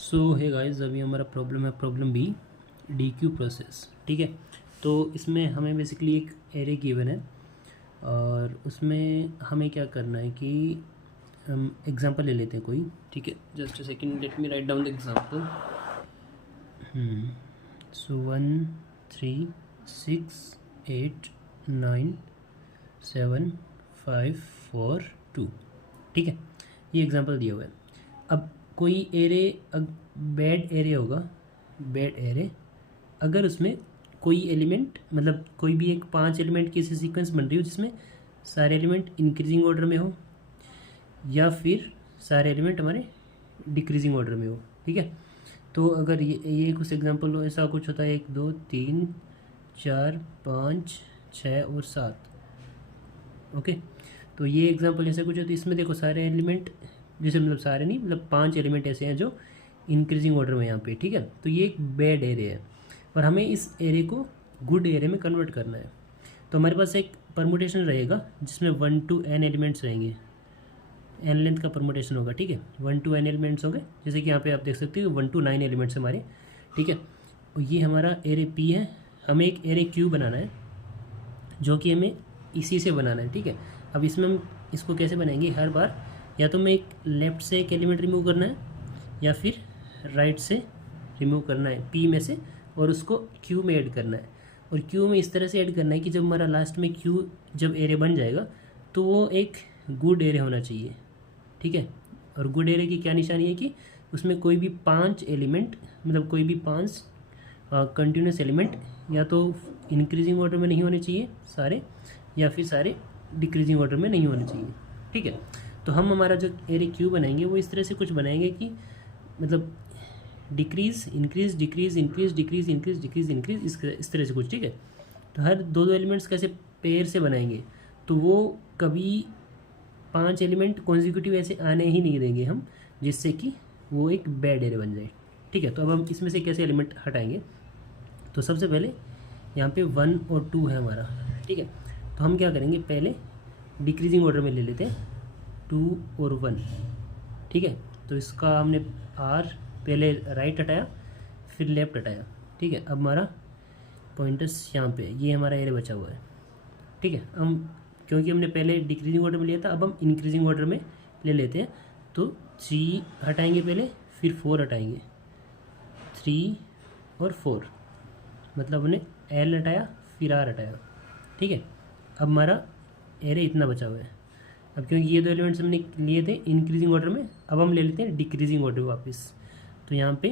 सो है गाइस, अभी हमारा प्रॉब्लम है problem B, D Q process. ठीक है, तो इसमें हमें बेसिकली एक एरे गिवन है और उसमें हमें क्या करना है कि हम एग्जांपल ले लेते हैं कोई। ठीक है, just a second, let me write down the example. सो 1 3 6 8 9 7 5 4 2। ठीक है, ये एग्जांपल दिया हुआ है। अब कोई एरे बैड एरे होगा, बैड एरे अगर उसमें कोई एलिमेंट, मतलब कोई भी एक 5 एलिमेंट की ऐसी सीक्वेंस बन रही हो जिसमें सारे एलिमेंट इंक्रीजिंग ऑर्डर में हो या फिर सारे एलिमेंट हमारे डिक्रीजिंग ऑर्डर में हो। ठीक है, तो अगर ये कुछ एग्जांपल ऐसा कुछ होता है 1 2 3 4 5 6 और 7। ओके, तो ये एग्जांपल ऐसे कुछ होता है। इसमें देखो सारे एलिमेंट, जैसे मतलब सारे नहीं, मतलब 5 एलिमेंट ऐसे हैं जो इंक्रीजिंग ऑर्डर में यहाँ पे। ठीक है, तो ये एक बैड एरे है और हमें इस एरे को गुड एरे में कन्वर्ट करना है। तो हमारे पास एक परमुटेशन रहेगा जिसमें 1 to n एलिमेंट्स रहेंगे, n लेंथ का परमुटेशन होगा। ठीक है, 1 to n एलिमेंट्स होंगे, जैसे कि यहाँ पे आप देख सकते हो 1 to 9 एलिमेंट्स हमारे। ठीक है, और ये हमारा एरे P है। हमें एक एरे Q बनाना है जो कि हमें इसी से बनाना है। ठीक है, अब इसमें हम इसको कैसे बनाएंगे, हर बार या तो मैं एक लेफ़्ट से एक एलिमेंट रिमूव करना है या फिर राइट से रिमूव करना है P में से और उसको Q में ऐड करना है। और Q में इस तरह से ऐड करना है कि जब हमारा लास्ट में Q जब एरे बन जाएगा तो वो एक गुड एरे होना चाहिए। ठीक है, और गुड एरे की क्या निशानी है कि उसमें कोई भी 5 एलिमेंट, मतलब कोई भी 5 कंटिन्यूस एलिमेंट या तो इंक्रीजिंग ऑर्डर में नहीं होने चाहिए सारे, या फिर सारे डिक्रीजिंग ऑर्डर में नहीं होने चाहिए। ठीक है, तो हम हमारा जो एरे क्यू बनाएंगे वो इस तरह से कुछ बनाएंगे कि मतलब decrease increase decrease increase decrease increase decrease increase, इस तरह से कुछ। ठीक है, तो हर दो एलिमेंट्स कैसे पेयर से बनाएंगे तो वो कभी 5 एलिमेंट कॉन्जिक्यूटिव ऐसे आने ही नहीं देंगे हम, जिससे कि वो एक बैड एरे बन जाए। ठीक है, तो अब हम इसमें से कैसे एलिमेंट हटाएंगे, तो सबसे पहले यहाँ पे 1 और 2 है हमारा। ठीक है, तो हम क्या करेंगे, पहले डिक्रीजिंग ऑर्डर में ले लेते हैं 2 और 1। ठीक है, तो इसका हमने पहले राइट हटाया फिर लेफ्ट हटाया। ठीक है, अब हमारा पॉइंटर्स यहाँ पे, ये हमारा एरे बचा हुआ है। ठीक है, हम क्योंकि हमने पहले डिक्रीजिंग ऑर्डर में लिया था, अब हम इंक्रीजिंग ऑर्डर में ले लेते हैं। तो 3 हटाएंगे पहले, फिर 4 हटाएंगे, 3 और 4, मतलब हमने L हटाया फिर R हटाया। ठीक है, अब हमारा एरे इतना बचा हुआ है। अब क्योंकि ये दो एलिमेंट्स हमने लिए थे इंक्रीजिंग ऑर्डर में, अब हम ले लेते हैं डिक्रीजिंग ऑर्डर वापस। तो यहाँ पे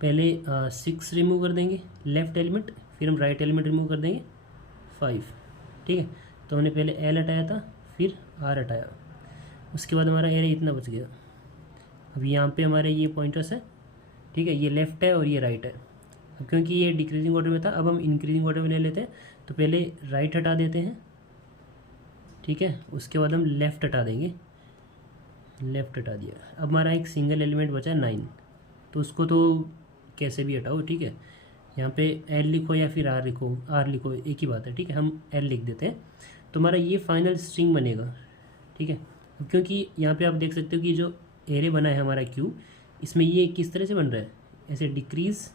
पहले 6 रिमूव कर देंगे लेफ्ट एलिमेंट, फिर हम राइट एलिमेंट रिमूव कर देंगे 5। ठीक है, तो हमने पहले L हटाया था फिर R हटाया, उसके बाद हमारा एरे इतना बच गया। अब यहाँ पे हमारे ये पॉइंटर्स है। ठीक है, ये लेफ़्ट है और ये राइट है। अब क्योंकि ये डिक्रीजिंग ऑर्डर में था, अब हम इंक्रीजिंग ऑर्डर में ले लेते हैं। तो पहले राइट हटा देते हैं, ठीक है, उसके बाद हम लेफ़्ट हटा देंगे, लेफ़्ट हटा दिया। अब हमारा एक सिंगल एलिमेंट बचा है 9, तो उसको तो कैसे भी हटाओ। ठीक है, यहाँ पे L लिखो या फिर R लिखो, R लिखो, एक ही बात है। ठीक है, हम L लिख देते हैं, तो हमारा ये फाइनल स्ट्रिंग बनेगा। ठीक है, अब क्योंकि यहाँ पे आप देख सकते हो कि जो एरे बना है हमारा Q, इसमें ये किस तरह से बन रहा है, ऐसे decrease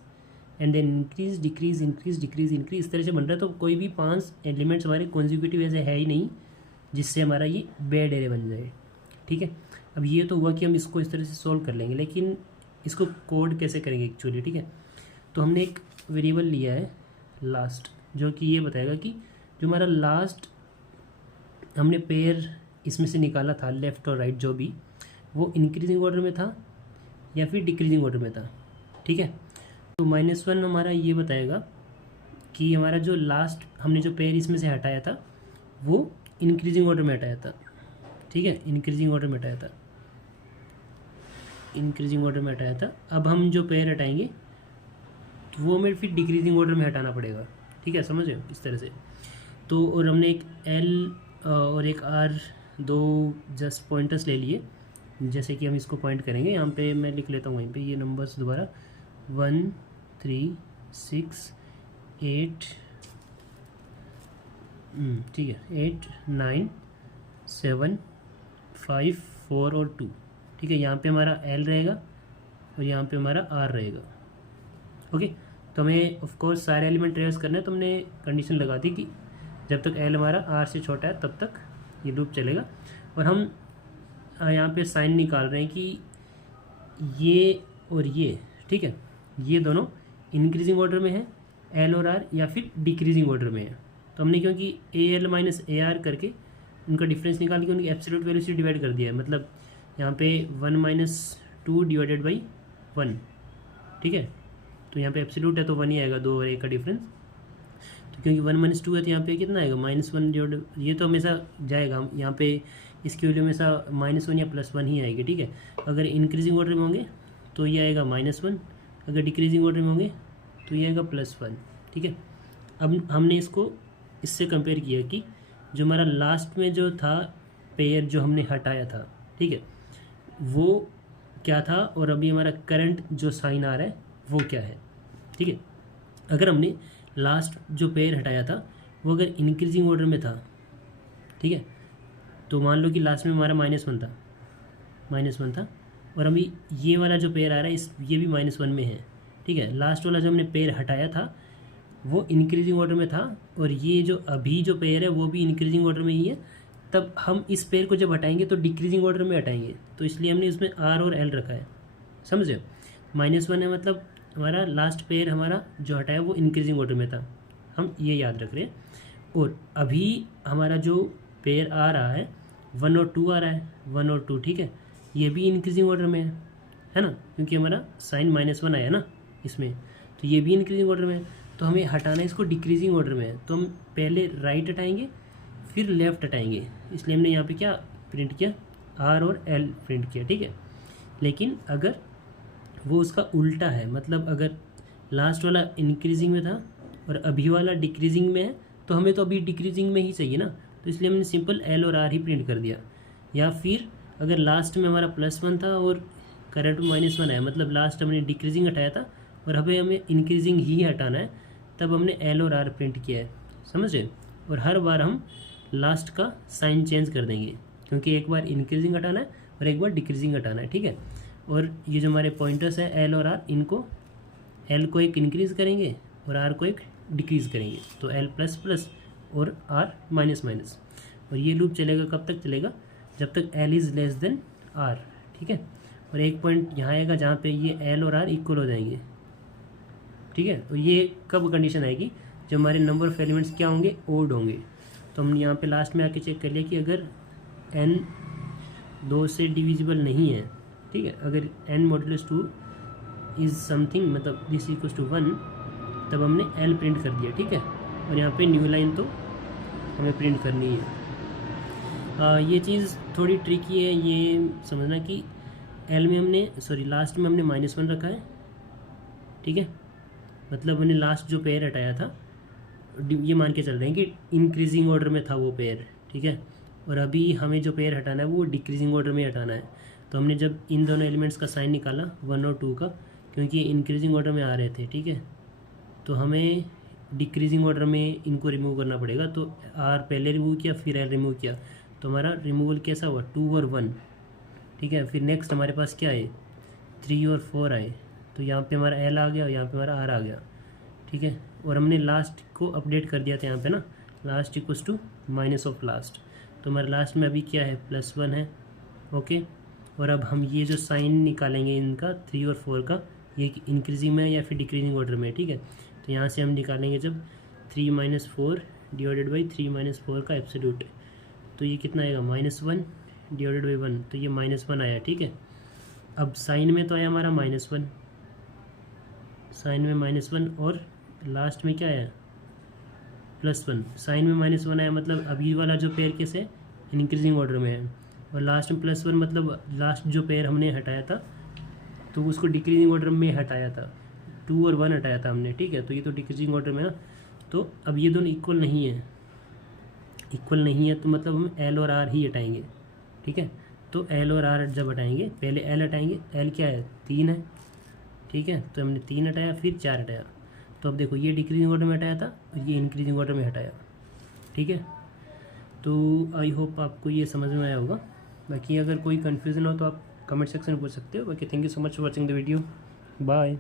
and then increase decrease increase decrease increase, इस तरह से बन रहा है। तो कोई भी 5 एलिमेंट्स हमारे कॉन्जिक्यूटिव ऐसे है ही नहीं जिससे हमारा ये बैड एरे बन जाए। ठीक है, अब ये तो हुआ कि हम इसको इस तरह से सॉल्व कर लेंगे, लेकिन इसको कोड कैसे करेंगे एक्चुअली। ठीक है, तो हमने एक वेरिएबल लिया है लास्ट, जो कि ये बताएगा कि जो हमारा लास्ट हमने पेयर इसमें से निकाला था लेफ़्ट और राइट, जो भी वो इंक्रीजिंग ऑर्डर में था या फिर डिक्रीजिंग ऑर्डर में था। ठीक है, तो -1 हमारा ये बताएगा कि हमारा जो लास्ट हमने जो पेयर इसमें से हटाया था वो इंक्रीजिंग ऑर्डर में हटाया था। ठीक है, इंक्रीजिंग ऑर्डर में हटाया था, इंक्रीजिंग ऑर्डर में हटाया था। अब हम जो पेयर हटाएंगे तो वो हमें फिर डिक्रीजिंग ऑर्डर में हटाना पड़ेगा। ठीक है, समझ रहे हो, इस तरह से। तो और हमने एक L और एक R, दो जस्ट पॉइंटर्स ले लिए, जैसे कि हम इसको पॉइंट करेंगे। यहाँ पे मैं लिख लेता हूँ वहीं पे ये नंबर्स दोबारा, 1 3 6 8, ठीक है, 8 9 7 5 4 और 2। ठीक है, यहाँ पे हमारा L रहेगा और यहाँ पे हमारा आर रहेगा। ओके, तो हमें ऑफ कोर्स सारे एलिमेंट ट्रेस करना है, तो हमने कंडीशन लगा दी कि जब तक एल हमारा आर से छोटा है तब तक ये लूप चलेगा। और हम यहाँ पे साइन निकाल रहे हैं कि ये और ये, ठीक है, ये दोनों इंक्रीजिंग ऑर्डर में है एल और आर, या फिर डिक्रीजिंग ऑर्डर में है। तो हमने क्योंकि A L minus A R करके उनका डिफरेंस निकाल के उनकी एब्सोल्यूट वैल्यू से डिवाइड कर दिया है। मतलब यहाँ पे 1 - 2 डिवाइडेड बाई 1, ठीक है, तो यहाँ पे एब्सोल्यूट है तो 1 ही आएगा, 2 और 1 का डिफरेंस। तो क्योंकि 1 - 2 है तो यहाँ पे कितना आएगा -1 डिवाइड, ये तो हमेशा जाएगा यहाँ पे, इसकी वैल्यू हमेशा -1 या +1 ही आएगी, ठीक है। अगर इंक्रीजिंग ऑर्डर में होंगे तो ये आएगा -1, अगर डिक्रीजिंग ऑर्डर में होंगे तो ये आएगा +1, ठीक है। अब हमने इसको इससे कंपेयर किया कि जो हमारा लास्ट में जो था पेयर जो हमने हटाया था, ठीक है, वो क्या था, और अभी हमारा करंट जो साइन आ रहा है वो क्या है, ठीक है। अगर हमने लास्ट जो पेयर हटाया था वो अगर इंक्रीजिंग ऑर्डर में था, ठीक है, तो मान लो कि लास्ट में हमारा -1 था, और अभी ये वाला जो पेयर आ रहा है ये भी -1 में है, ठीक है। लास्ट वाला जो हमने पेयर हटाया था वो इंक्रीजिंग ऑर्डर में था, और ये जो अभी जो पेयर है वो भी इंक्रीजिंग ऑर्डर में ही है। तब हम इस पेयर को जब हटाएंगे तो डिक्रीजिंग ऑर्डर में हटाएंगे, तो इसलिए हमने इसमें आर और एल रखा है, समझे। -1 है मतलब हमारा लास्ट पेयर हमारा जो हटाया वो इंक्रीजिंग ऑर्डर में था, हम ये याद रख रहे हैं। और अभी हमारा जो पेयर आ रहा है 1 और 2 आ रहा है, 1 और 2, ठीक है, ये भी इंक्रीजिंग ऑर्डर में है ना, क्योंकि हमारा साइन -1 आया ना इसमें, तो ये भी इंक्रीजिंग ऑर्डर में है। तो हमें हटाना इसको डिक्रीजिंग ऑर्डर में है, तो हम पहले राइट हटाएंगे फिर लेफ़्ट हटाएंगे, इसलिए हमने यहाँ पे क्या प्रिंट किया, आर और एल प्रिंट किया, ठीक है। लेकिन अगर वो उसका उल्टा है, मतलब अगर लास्ट वाला इंक्रीजिंग में था और अभी वाला डिक्रीजिंग में है, तो हमें तो अभी डिक्रीजिंग में ही चाहिए ना, तो इसलिए हमने सिंपल एल और आर ही प्रिंट कर दिया। या फिर अगर लास्ट में हमारा +1 था और करंट -1 आया, मतलब लास्ट हमने डिक्रीजिंग हटाया था और हमें इंक्रीजिंग ही हटाना है, तब हमने एल और आर प्रिंट किया है, समझ रहे। और हर बार हम लास्ट का साइन चेंज कर देंगे, क्योंकि एक बार इंक्रीजिंग हटाना है और एक बार डिक्रीजिंग हटाना है, ठीक है। और ये जो हमारे पॉइंटर्स हैं एल और आर, इनको एल को एक इंक्रीज़ करेंगे और आर को एक डिक्रीज़ करेंगे, तो एल ++ और आर -। और ये लूप चलेगा कब तक चलेगा, जब तक L is less than R, ठीक है। और एक पॉइंट यहाँ आएगा जहाँ पे ये एल और आर इक्वल हो जाएंगे, ठीक है। तो ये कब कंडीशन आएगी, जब हमारे नंबर ऑफ एलिमेंट्स क्या होंगे, ओड होंगे। तो हम यहाँ पे लास्ट में आके चेक कर लिया कि अगर n 2 से डिविजिबल नहीं है, ठीक है, अगर n मॉड्यूलस 2 इज़ समथिंग, मतलब दिस इक्वल्स टू 1, तब हमने l प्रिंट कर दिया, ठीक है। और यहाँ पे न्यू लाइन तो हमें प्रिंट करनी है। ये चीज़ थोड़ी ट्रिकी है, ये समझना कि l में हमने लास्ट में हमने -1 रखा है, ठीक है, मतलब हमने लास्ट जो पेयर हटाया था ये मान के चल रहे हैं कि इंक्रीजिंग ऑर्डर में था वो पेयर, ठीक है। और अभी हमें जो पेयर हटाना है वो डिक्रीजिंग ऑर्डर में हटाना है। तो हमने जब इन दोनों एलिमेंट्स का साइन निकाला 1 और 2 का, क्योंकि ये इंक्रीजिंग ऑर्डर में आ रहे थे, ठीक है, तो हमें डिक्रीजिंग ऑर्डर में इनको रिमूव करना पड़ेगा। तो आर पहले रिमूव किया फिर एल रिमूव किया, तो हमारा रिमूवल कैसा हुआ, 2 और 1, ठीक है। फिर नेक्स्ट हमारे पास क्या आए, 3 और 4 आए, तो यहाँ पे हमारा एल आ गया और यहाँ पे हमारा आर आ गया, ठीक है। और हमने लास्ट को अपडेट कर दिया था यहाँ पे ना, last equals to minus of last, तो हमारे लास्ट में अभी क्या है, +1 है, ओके। और अब हम ये जो साइन निकालेंगे इनका 3 और 4 का, ये इंक्रीजिंग में या फिर डिक्रीजिंग ऑर्डर में, ठीक है। तो यहाँ से हम निकालेंगे जब 3 - 4 डिवाइडेड बाई 3 - 4 का एब्सोल्यूट, तो ये कितना आएगा, -1 डिवाइडेड बाई 1, तो ये -1 आया, ठीक है। अब साइन में तो आया हमारा -1, साइन में -1, और लास्ट में क्या आया, +1। साइन में -1 आया, मतलब अभी वाला जो पेयर कैसे इंक्रीजिंग ऑर्डर में है, और लास्ट में +1 मतलब लास्ट जो पेयर हमने हटाया था तो उसको डिक्रीजिंग ऑर्डर में हटाया था, 2 और 1 हटाया था हमने, ठीक है। तो ये तो डिक्रीजिंग ऑर्डर में ना, तो अब ये दोनों इक्वल नहीं है, इक्वल नहीं है, तो मतलब हम एल और आर ही हटाएंगे, ठीक है। तो एल और आर जब हटाएंगे, पहले एल हटाएंगे, एल क्या है, 3 है, ठीक है। तो हमने 3 हटाया फिर 4 हटाया, तो अब देखो ये डिक्रीजिंग ऑर्डर में हटाया था और ये इंक्रीजिंग ऑर्डर में हटाया, ठीक है। तो आई होप आपको ये समझ में आया होगा। बाकी अगर कोई कन्फ्यूज़न हो तो आप कमेंट सेक्शन में पूछ सकते हो। Okay, thank you so much for watching the video, bye.